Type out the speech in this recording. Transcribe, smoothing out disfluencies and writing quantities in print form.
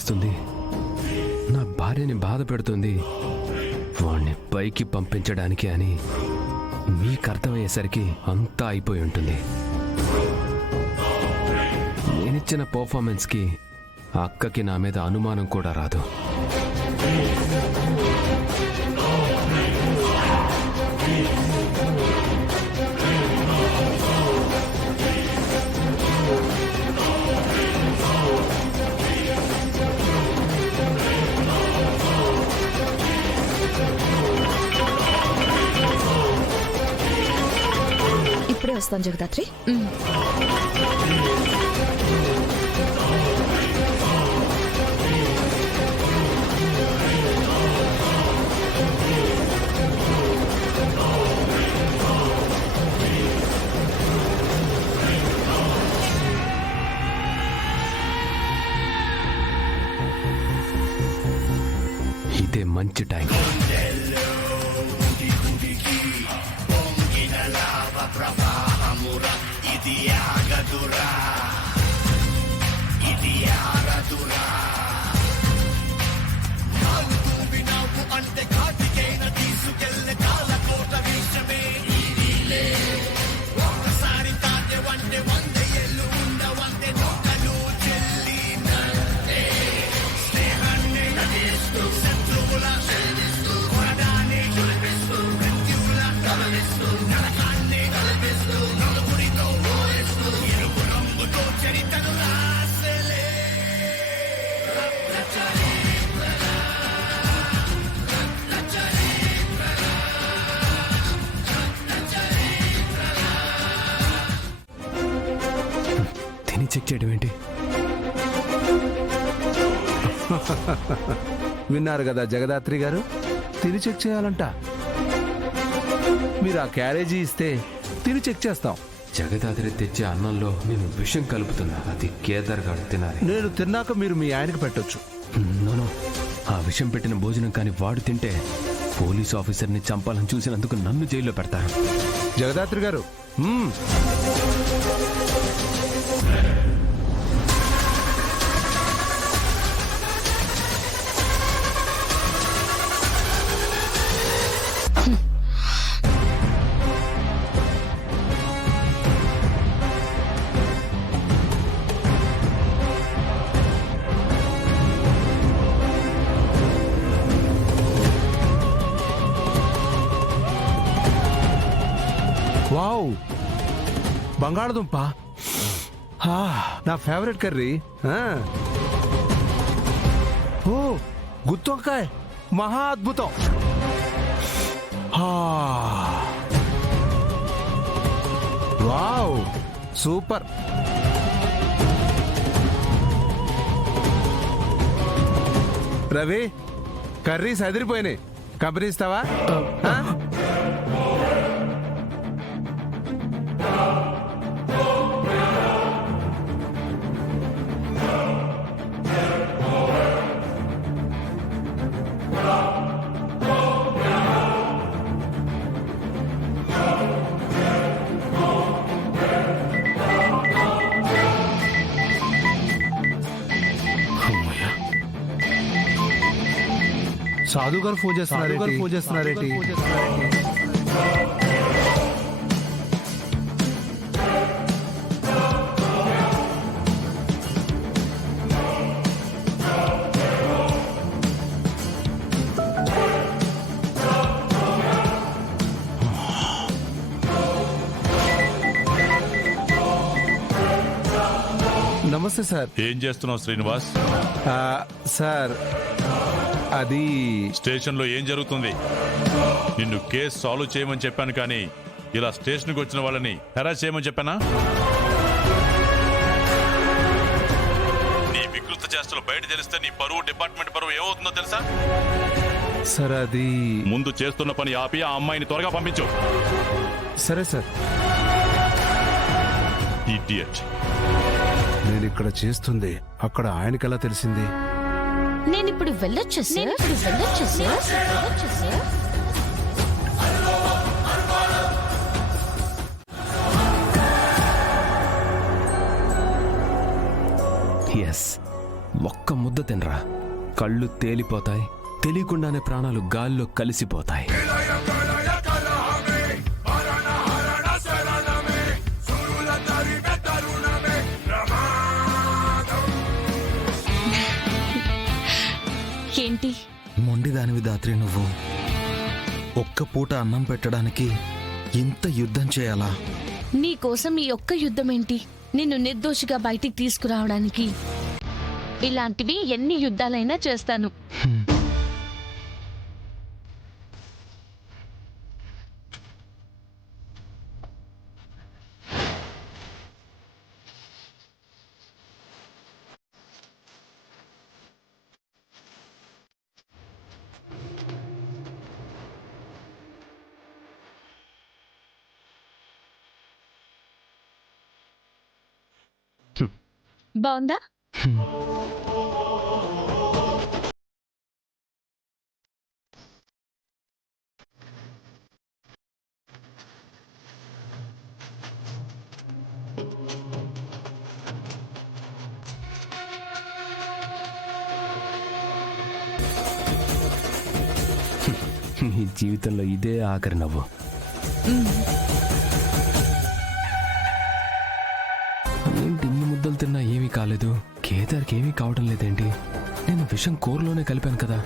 చేస్తుంది, నా భార్యని బాధ పెడుతుంది, వాణ్ణి పైకి పంపించడానికి అని మీకు అర్థమయ్యేసరికి అంతా అయిపోయి ఉంటుంది. నేనిచ్చిన పర్ఫార్మెన్స్కి అక్కకి నా మీద అనుమానం కూడా రాదు. ఇప్పుడే వస్తాను జగదాత్రి. ఇదే మంచి టైం. చెక్ చేయడం ఏంటి? విన్నారు కదా జగదాత్రి గారు, తిని చెక్ చేయాలంట. మీరు ఆ క్యారేజీ ఇస్తే తిని చెక్ చేస్తాం. జగదాత్రి తెచ్చే అన్నంలో నేను విషం కలుపుతున్నా, అది కేదార్ గారు తినాలి. నేను తిన్నాక మీరు మీ ఆయనకి పెట్టొచ్చు. నోనో, ఆ విషం పెట్టిన భోజనం కానీ వాడు తింటే పోలీస్ ఆఫీసర్ని చంపాలని చూసినందుకు నన్ను జైల్లో పెడతారు. జగదాత్రి గారు, వావ్, బంగాళదుంప నా ఫేవరెట్ కర్రీ. ఓ, గుత్తొంకాయ మహా అద్భుతం. Wow, super. రవి, కర్రీస్ అదిరిపోయినాయి. కంపెనీ ఇస్తావా? సాధు గారు ఫోన్ చేస్తున్నారేంటి? నమస్తే సార్. ఏం చేస్తున్నావు శ్రీనివాస్? సార్, అది స్టేషన్లో ఏం జరుగుతుంది? నిన్ను కేసు సాల్వ్ చేయమని చెప్పాను, కానీ ఇలా స్టేషన్కి వచ్చిన వాళ్ళని హెరాస్ చేయమని చెప్పానా? నీ వికృత చేష్టలు బయట తెలిస్తే నీ పరువు, డిపార్ట్మెంట్ పరువు ఏమవుతుందో తెలుసా? సార్, అది ముందు చేస్తున్న పని ఆపి ఆ అమ్మాయిని త్వరగా పంపించు. సరే సార్. ఇడియట్. నేను ఇక్కడ చేస్తుంది అక్కడ ఆయనకెలా తెలిసింది? నేనిప్పుడు వెళ్ళొచ్చు సార్. ఎస్, ఒక్క ముద్ద తినరా, కళ్ళు తేలిపోతాయి, తెలియకుండానే ప్రాణాలు గాల్లో కలిసిపోతాయి. ఏంటి? మొండి దానివి దాత్రి నువ్వు. ఒక్క పూట అన్నం పెట్టడానికి ఇంత యుద్ధం చేయాలా? నీ కోసం ఈ ఒక్క యుద్ధం ఏంటి? నిన్ను నిర్దోషిగా బయటికి తీసుకురావడానికి ఇలాంటివి ఎన్ని యుద్ధాలైనా చేస్తాను. బాగుందా? నీ జీవితంలో ఇదే ఆఖరి నవ్వు. ఏంటి ఇన్ని ముద్దలు తిన్నా ఏమీ కాలేదు? కేదార్కి ఏమీ కావడం లేదేంటి? నేను విషం కూరలోనే కలిపాను కదా.